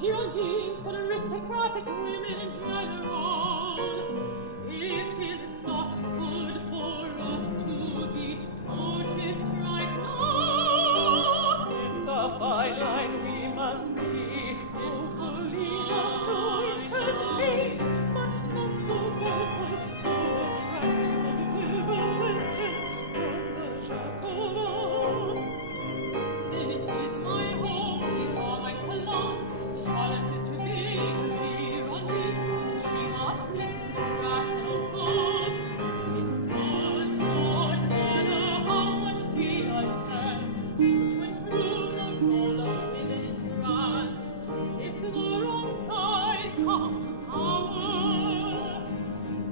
Girondins for aristocratic women in general. It is not good for us to be noticed right now. It's a fine line we must be. It's a Freedom to impatiate, but not so vocal to attract negative attention from the Jacobins. This is my home, these are my salons. Charlotte is to be Girondin, and she must listen to rational thought. It does not matter how much we attempt to improve the role of women in France. If the wrong side comes to power,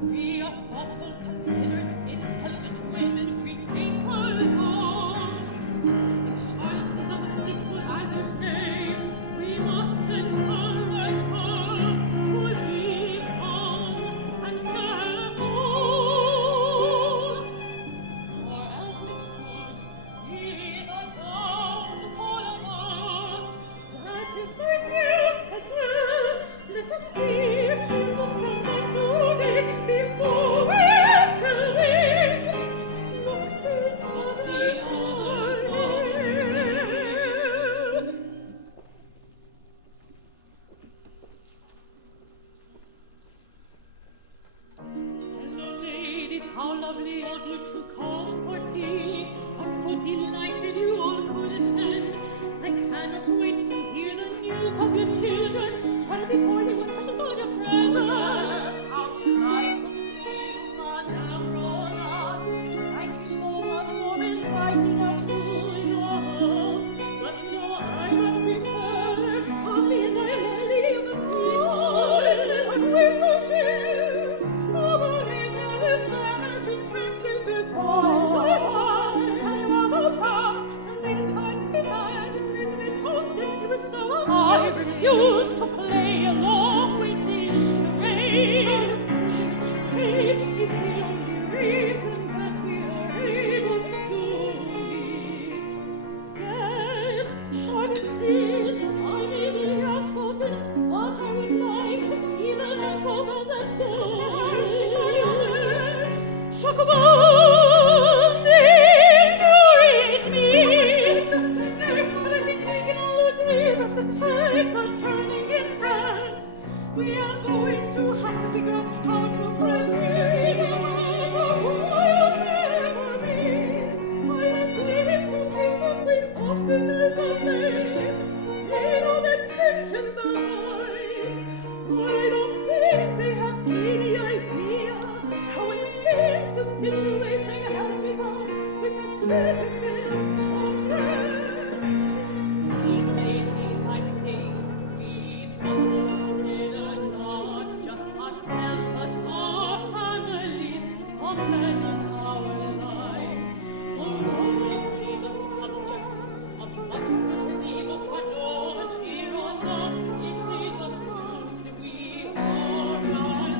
we are thoughtful, considerate, intelligent women, free thinkers on. If Charlotte is unpredictable, as you say, we must encourage her to be calm and careful, or else it could be the downfall of us. That is my fear as well. Let us see if she's of some good today before we enter in. Look at These others Hello, ladies, how lovely of you to come for tea. I'm so delighted you all could attend. I cannot wait to hear the news of your children. Tell before they would precious all your presents. How delightful to see you, Madame Roland. Thank you so much for inviting us to your home. But you know I much prefer coffee as I am a lady of the people. And wait to share. Nobody tell this man has invented this I want to tell you all about the latest part behind Elizabeth Holston. It was so I refuse to play along with this charade. Charlotte believes charade is the only reason that we are able to meet. Yes, Charlotte, please. I may be outspoken, but I would like to see the Jacobins at bed. She's already on the bench. Jacobins, infuriate me. Business today, and I think we can all agree that the tides are turning in France. We are going to have to figure out how to proceed. I'll never be. I am pleading to people we often as amazed. They know that tensions are high, but I don't think they have any idea how intense the situation has become with the citizens of France. These ladies, I think we must consider not just ourselves, but our families, of men in our lives. Already the subject of much scrutiny was known here on the. It is assumed we are as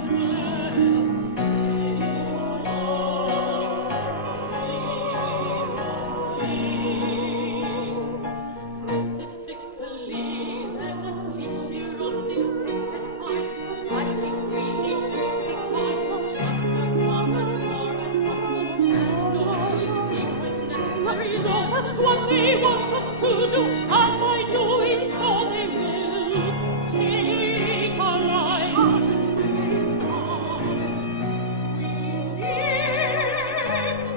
Specifically, then at least Girondin sympathizes. I think we need to seek out lots of mothers far as possible, and no mistake when necessary. No, that's what they want us to do, and by doing so they will take our lives. Charlotte, stay calm. We need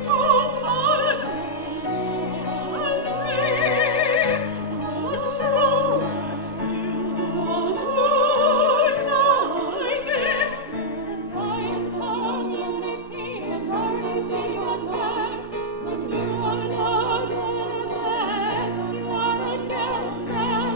to organize me. What's wrong? You are united. The science of unity has already been attacked. If you are not one of them, you are against them.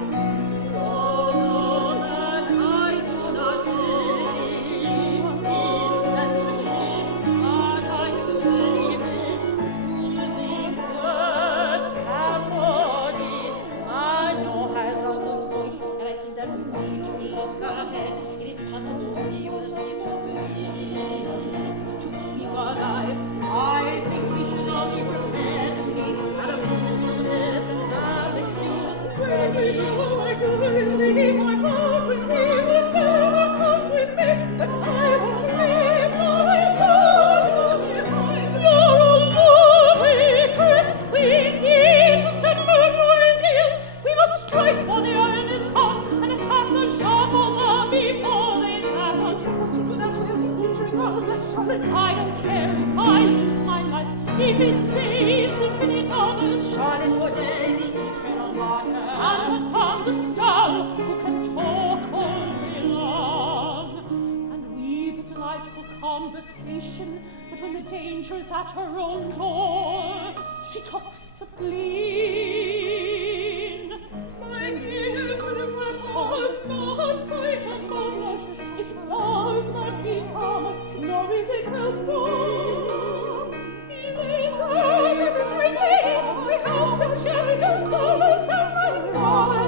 Oh, that I do not believe in censorship, but I do believe in choosing words carefully. I know has a good point, and I think that we need to look ahead. It is possible we will need to flee to keep our lives. I think we should all be prepared to meet at a moment's notice and have excuses ready. I go, I leave my heart. Charlotte. I don't care if I lose my life, if it saves infinite others. Charlotte Baudet, the eternal martyr. And Tom the Star, who can talk all day long. And we've a delightful conversation, but when the danger's at her own door, she talks of glean. My dear, for the us not fight among us. It does not become us, nor is it helpful. In these hours, we have some shelter for us and my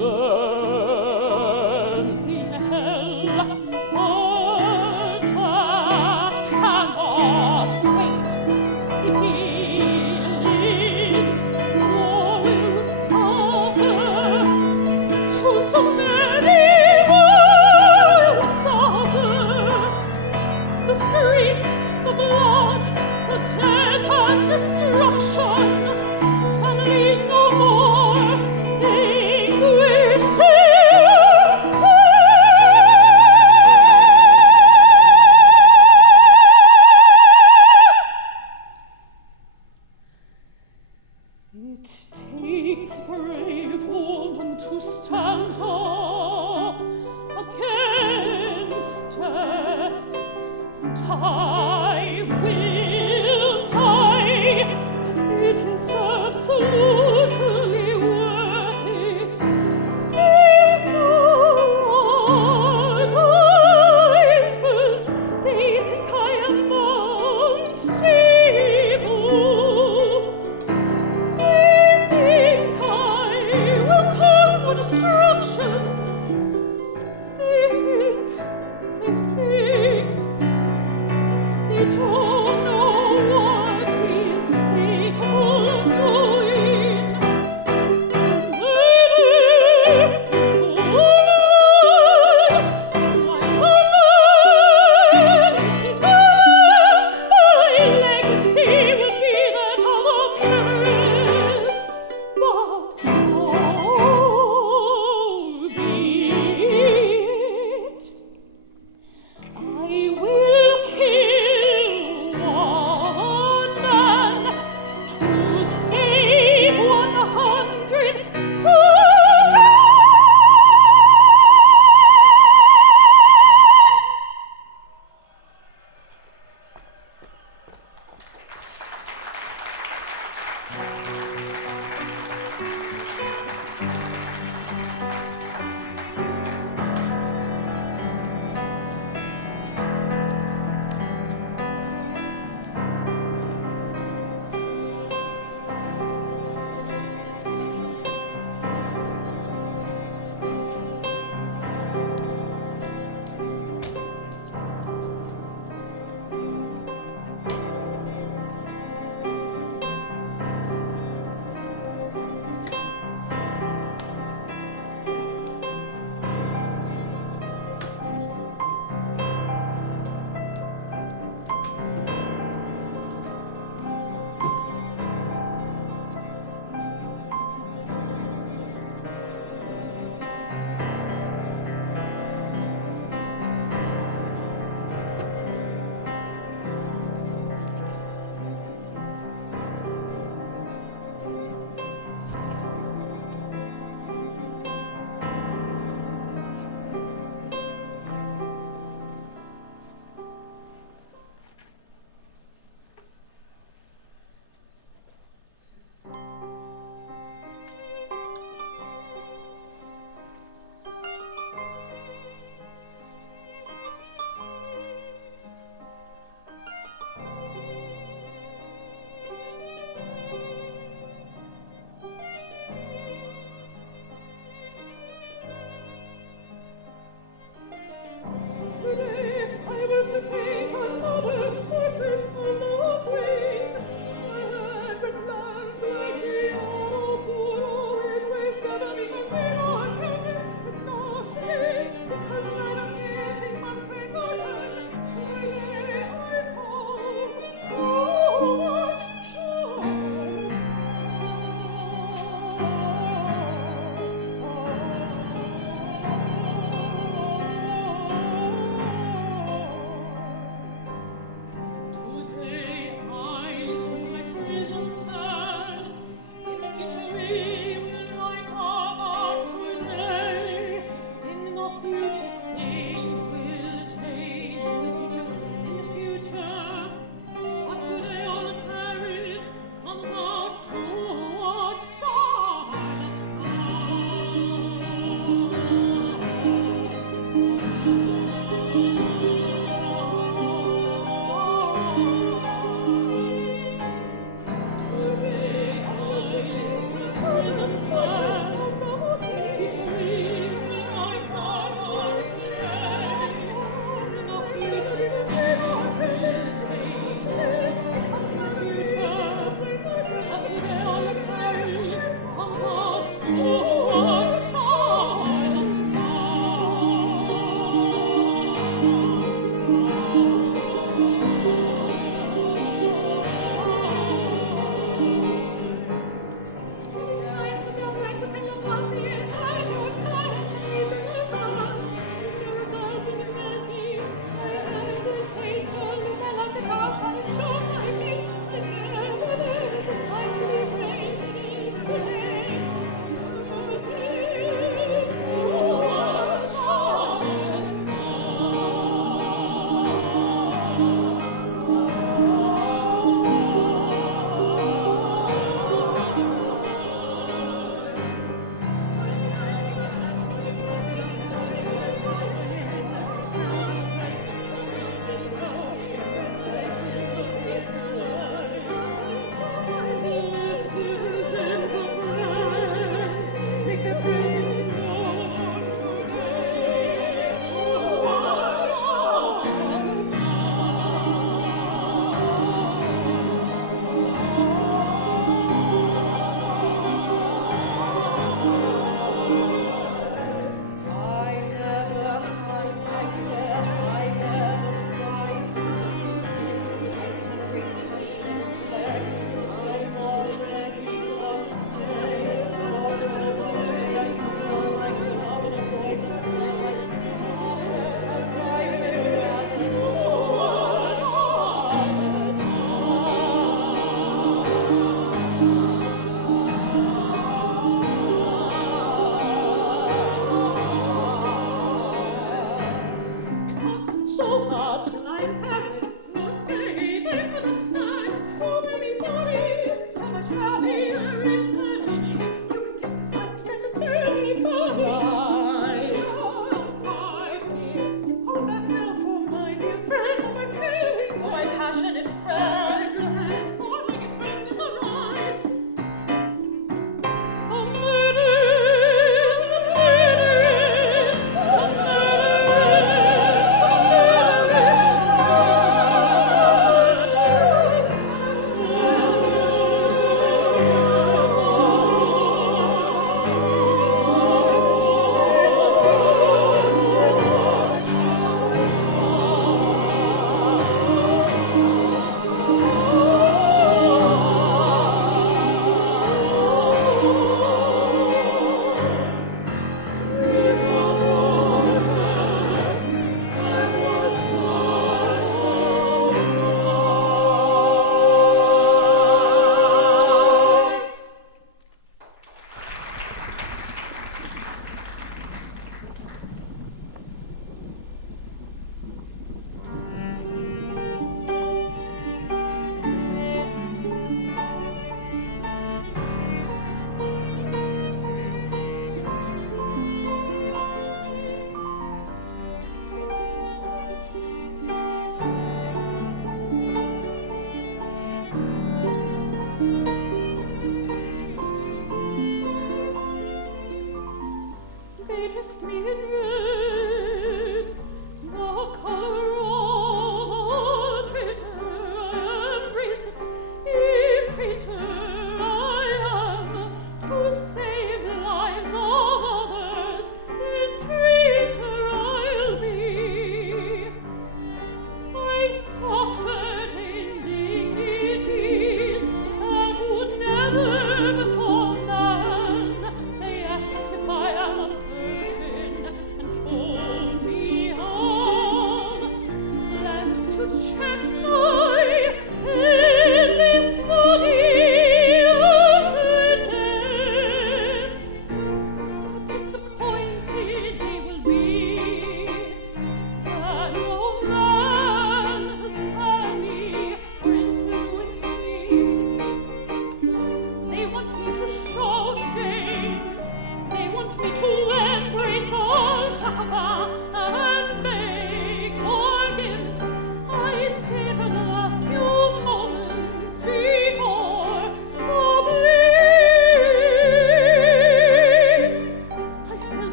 burn in hell. Arthur cannot wait. If he lives, war will suffer. So many will suffer. The screams, the blood, the death and destruction. Families no more, anguish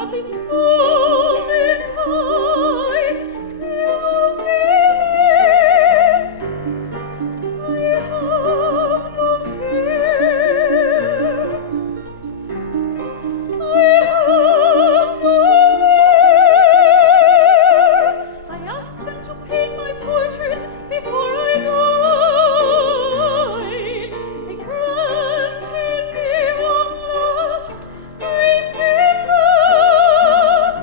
at this moment I feel bliss. I have no fear. I have no fear. I asked them to paint my portrait before I died. They granted me one last grace in that.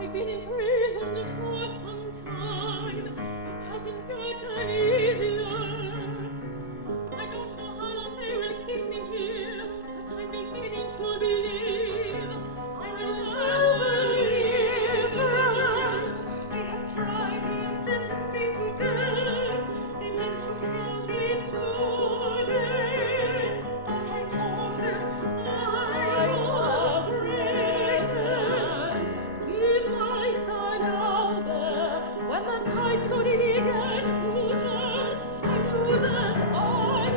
I've been imprisoned for some time. It doesn't get any easier. I don't know how long they will keep me here, but I'm beginning to believe I will never leave France. They have tried me and sentenced me to death. They meant to kill me today. But I told them I was pregnant with my son Albert. When the tide slowly began to turn, I knew that I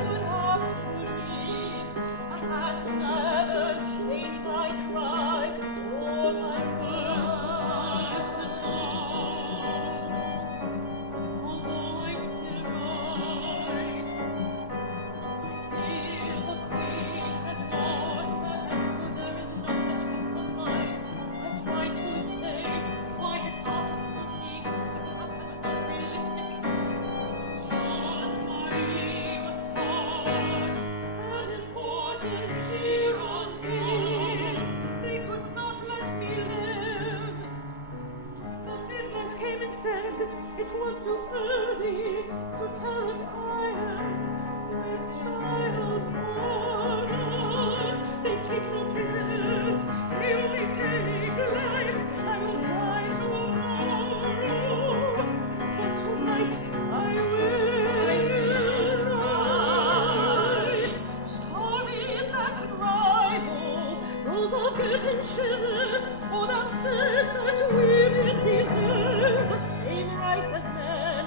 would have to leave. I had never changed my drive or my words to love. Although I still write, here the Queen has lost her head, so there is not much left of mine. I tried to stay quiet after scrutiny, but perhaps that was unrealistic. Jean-Marie was such an important Girondin. They could not let me live. The midwife came and said it was too early to tell if I am with child or not. They take no prisoners, they only take lives. I will die tomorrow, but tonight I will write Stories that rival those of Goethe and Schiller, or upstairs that women deserve the same rights as men,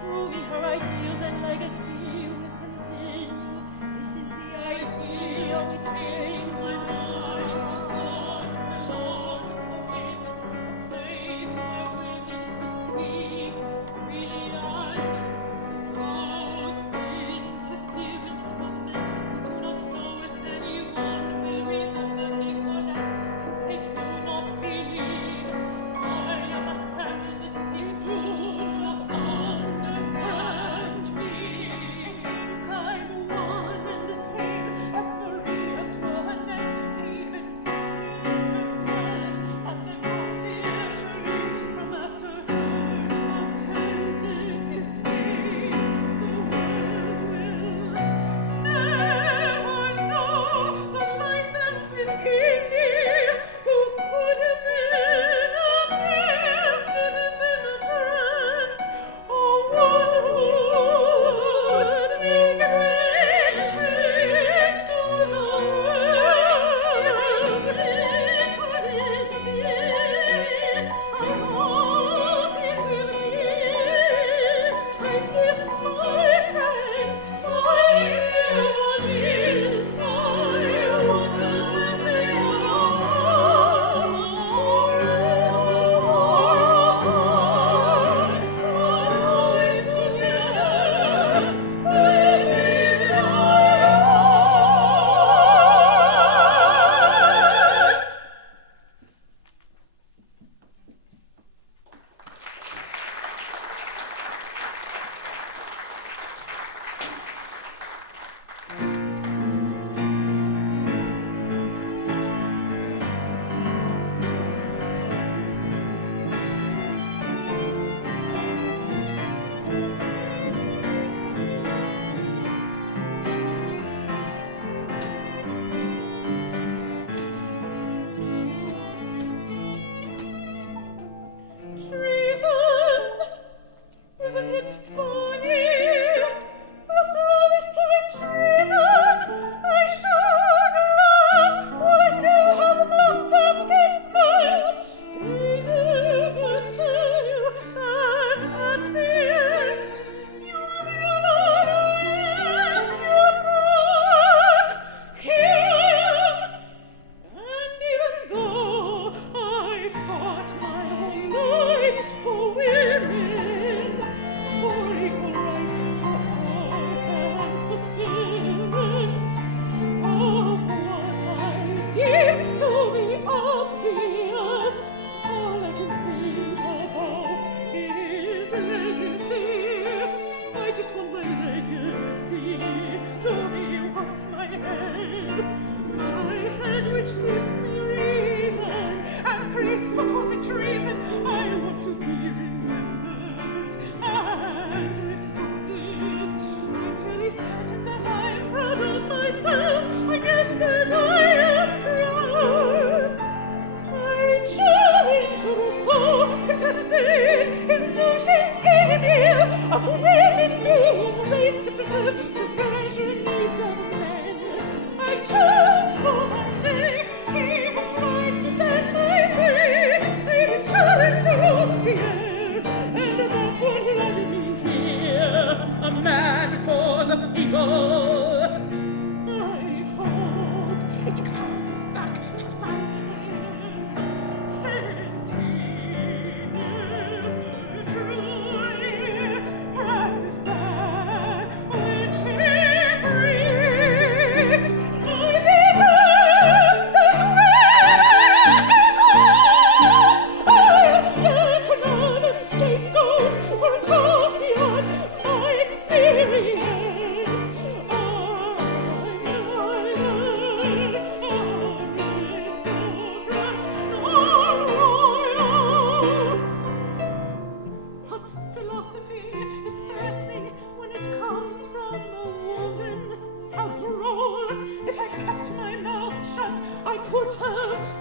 proving her ideals and legacy will continue. This is the idea which came to my mind, was lost along with women, a place where women could speak freely and without interference from men. I do not know if anyone will remember me for that, since they do not believe I am a feminist. They do not understand me. think I'm one and the same as Marie Antoinette.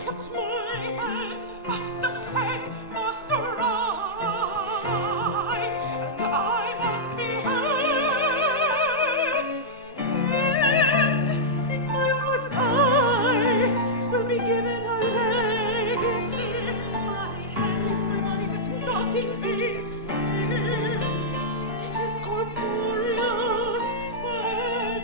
kept my head, but the peg must right, and I must be heard. In my words I will be given a legacy. My head is my body, but not in vain. It is corporeal and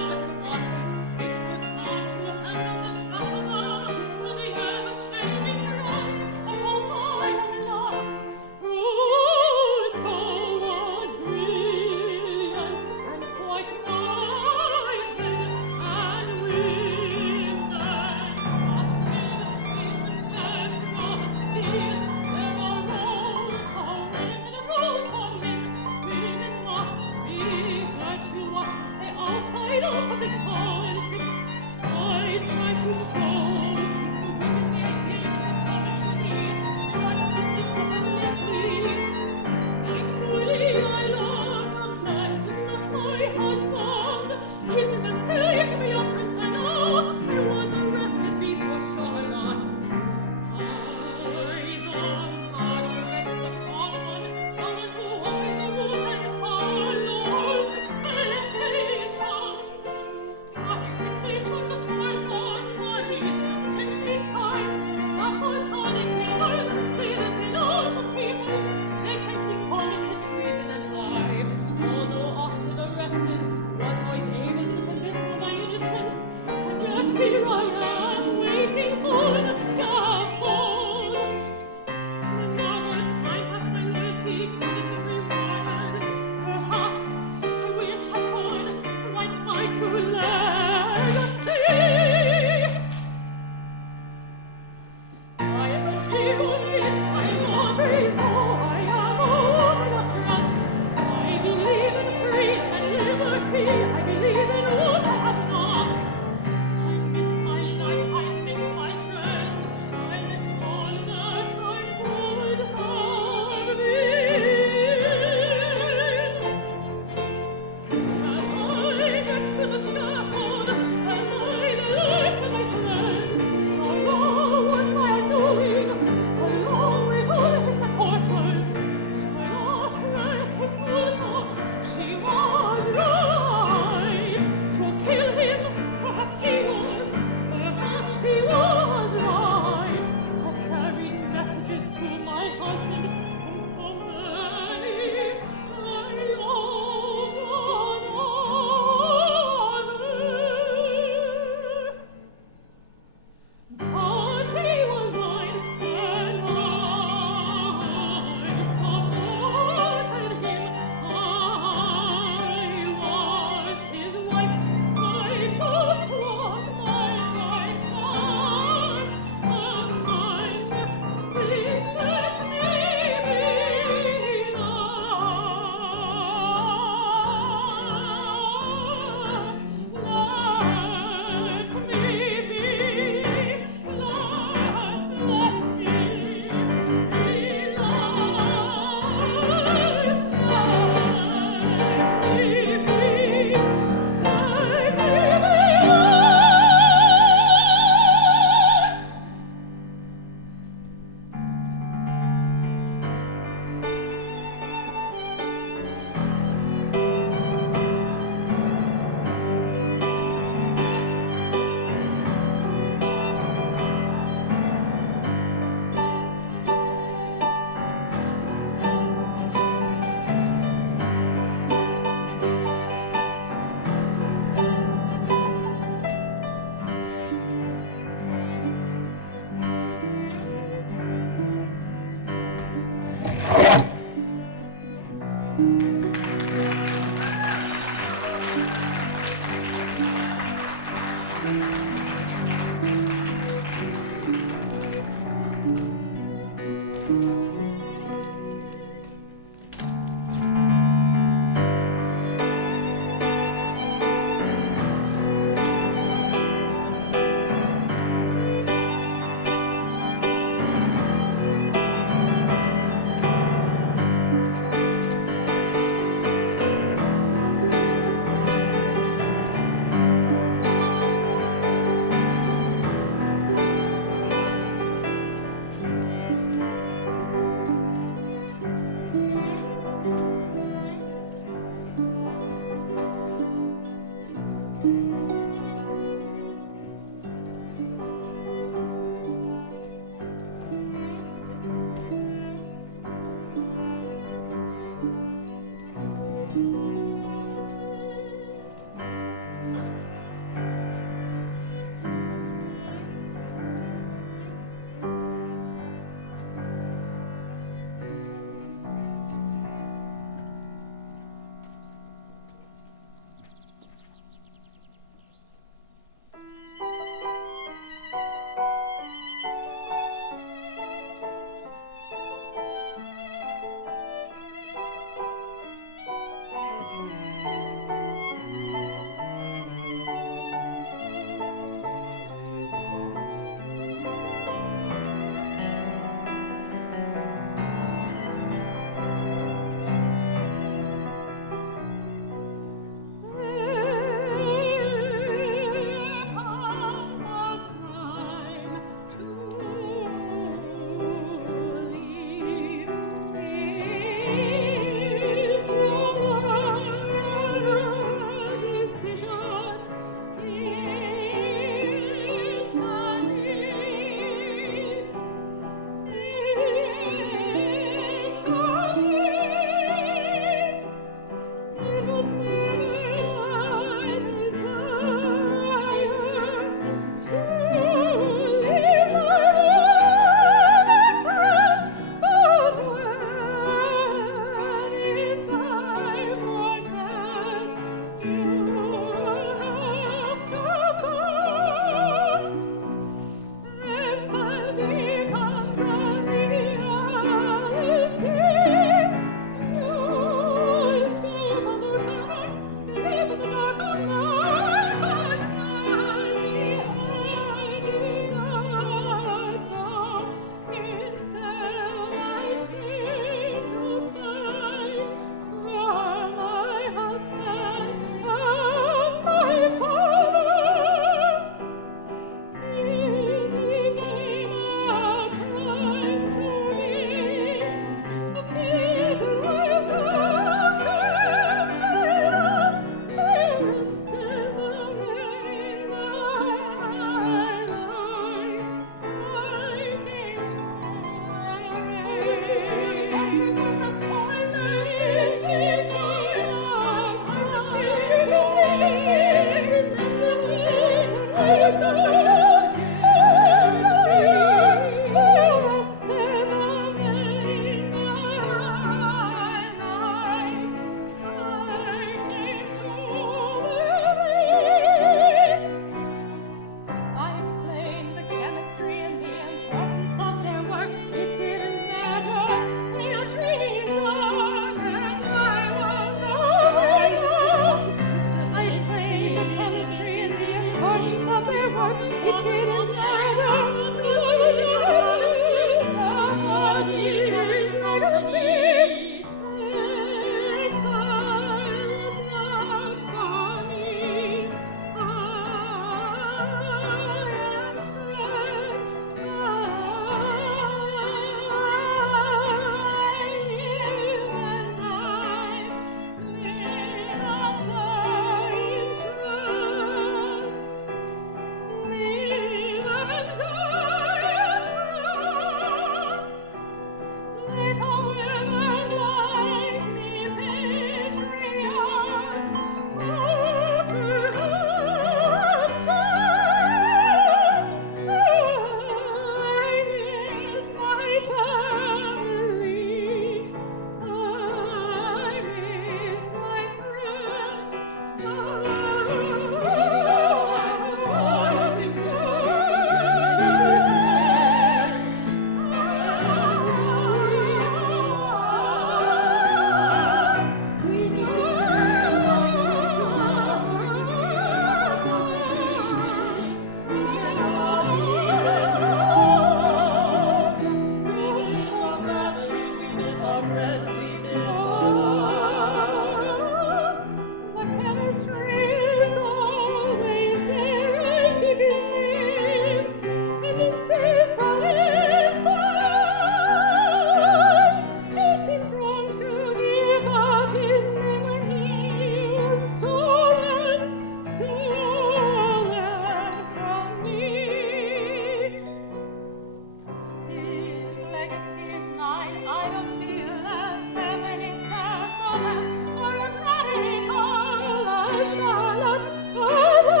I don't feel as feminist as some men, or as radical as Charlotte, but I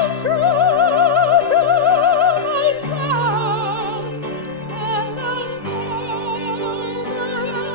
am true to myself, and that's all that matters.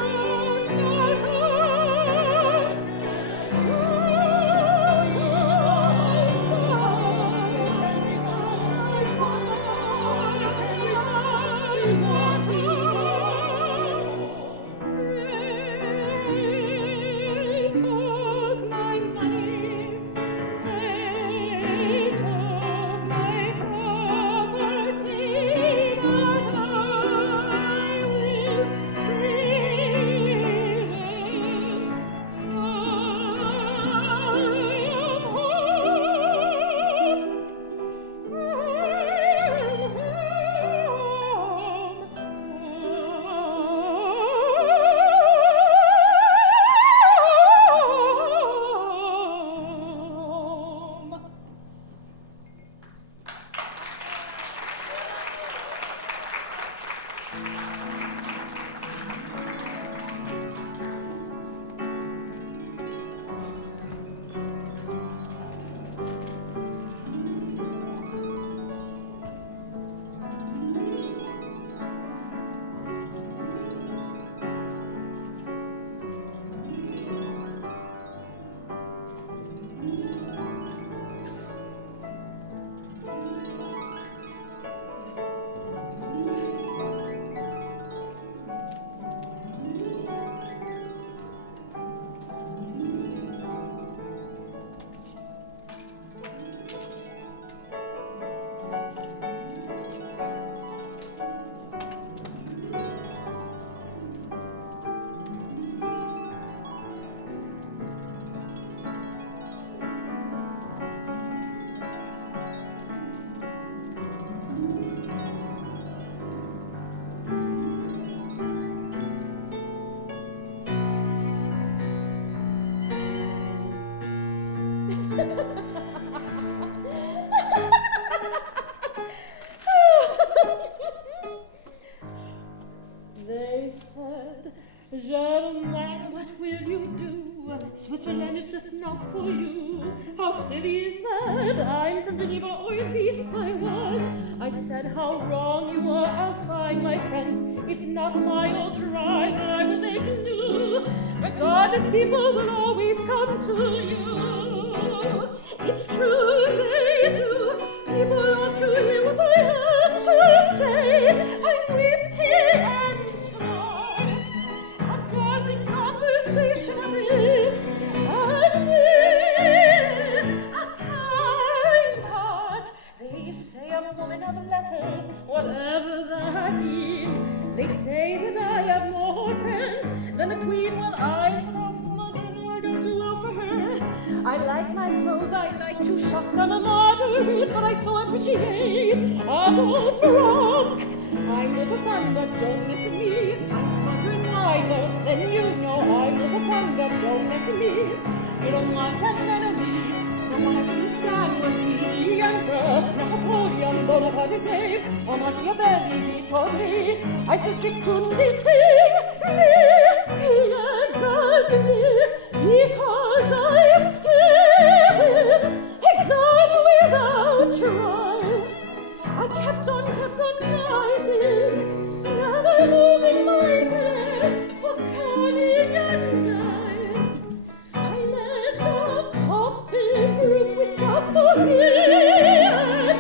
They said, Germain, what will you do? Switzerland is just not for you. How silly is that? I'm from Geneva, or at least I was. I said, how wrong you are. I'll find my friends. If not my old tribe, then I will make do. Regardless, people will always come to you. It's true, they do. People love to hear what I have to say. I'm witty and smart. A dazzling conversation is, and with a kind heart. They say I'm a woman of letters, whatever that means. They say that I have more friends than the queen. Well, I should have mother, I don't do well for her. I like my clothes, I like to shop. I'm a moderate, but I so appreciate a bold frock. I'm little fun, but don't miss me. I'm smarter and wiser than you know. I'm little fun, but don't miss me. You don't want an enemy. No one can stand was he the emperor. Napoleon Bonaparte's name. Or Machiavelli, he told me I should stick to knitting me. He exiled me because I skipped him. Exiled without trial. I kept on writing, never losing my head for cunning and guile. I led the cockpit group with just a head.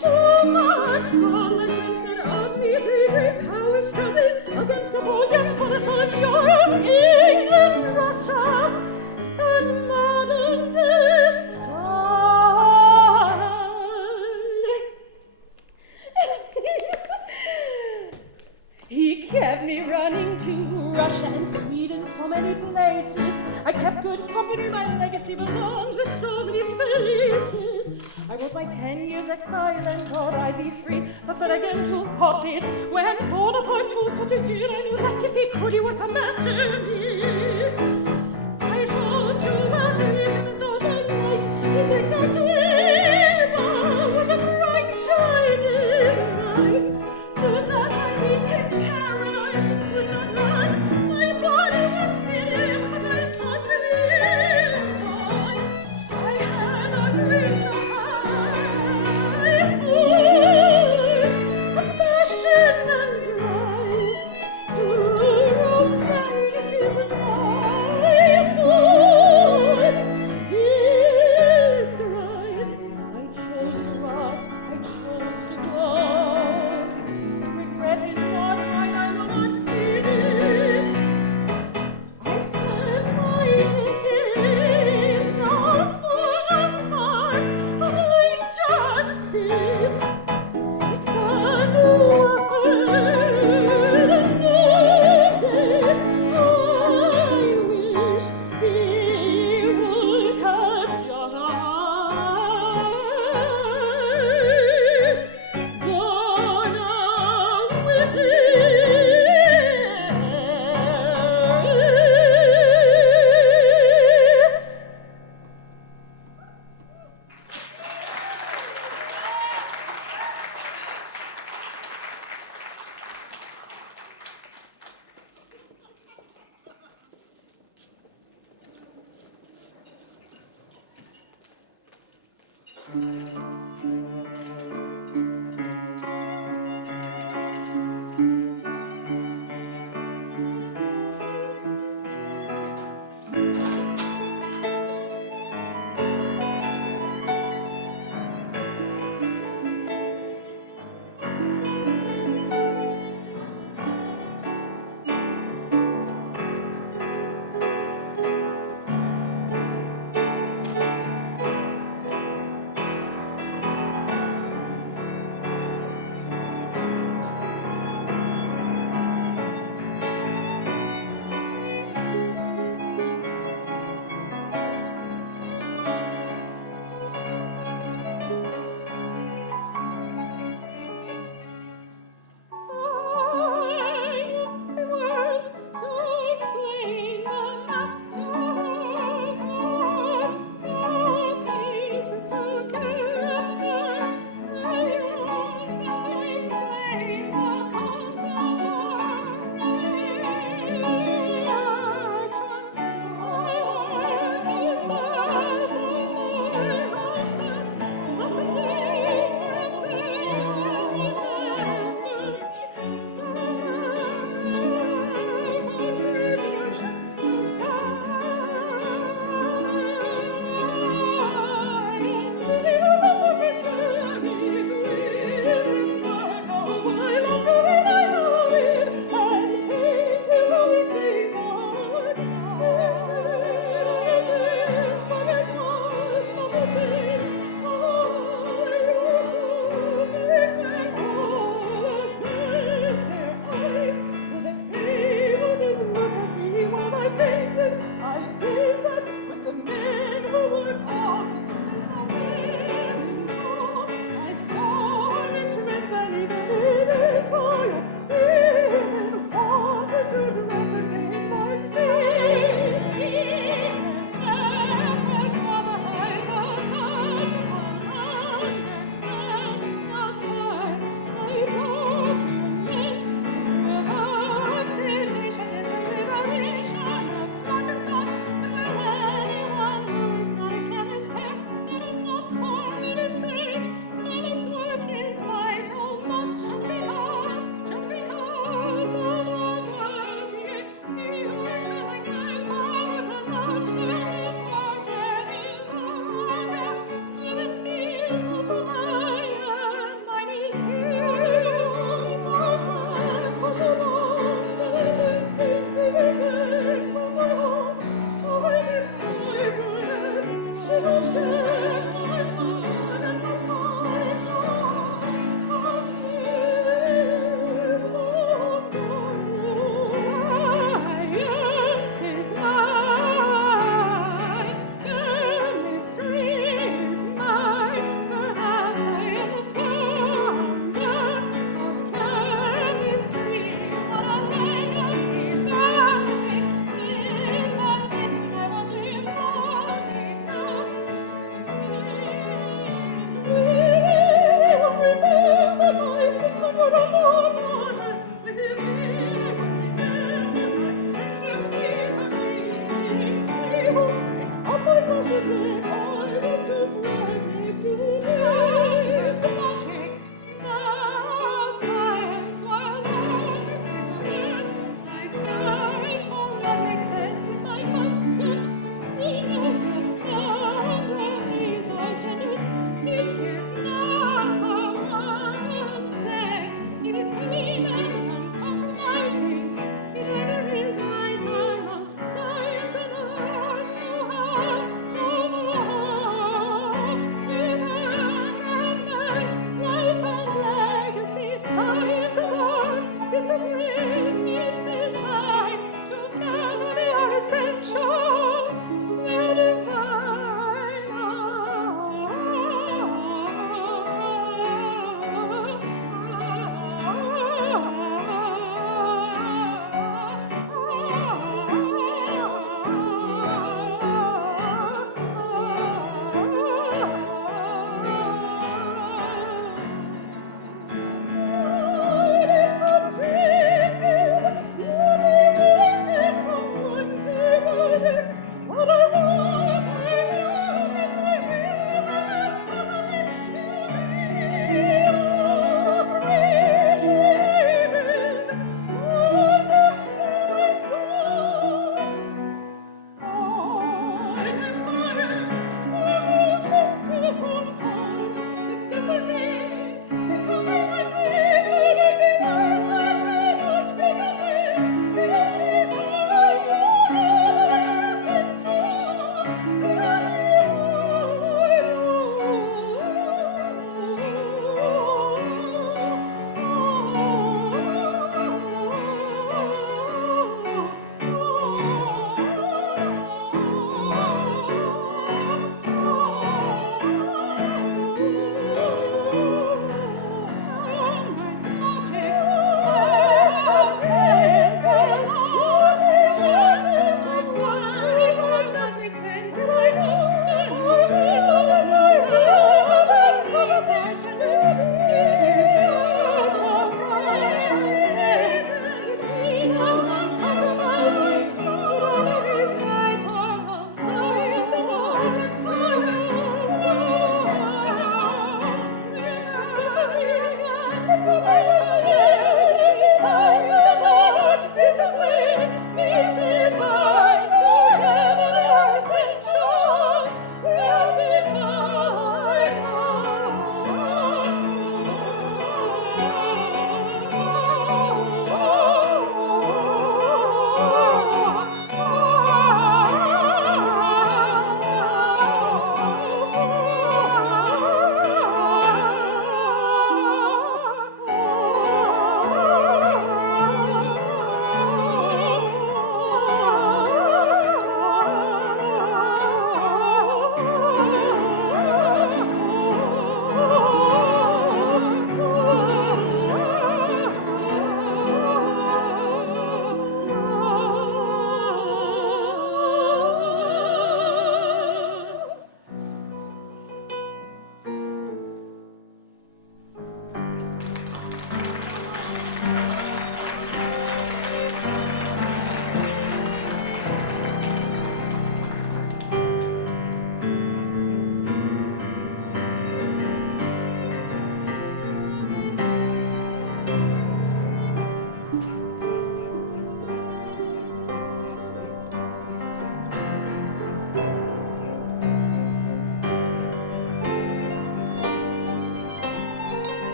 So much God, my friend said of me, three great powers struggling against Napoleon for the sun of Europe, England, Russia, and modern day He kept me running to Russia and Sweden, so many places. I kept good company, my legacy belongs with so many faces. I wrote my 10 years exile and thought I'd be free, but fell again to puppet. When Bonaparte chose Courtesie, I knew that if he could, he would come after me. I told you about him, and though the night is exalted, was a bright shining light. To that I became paralyzed and could not rise.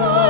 I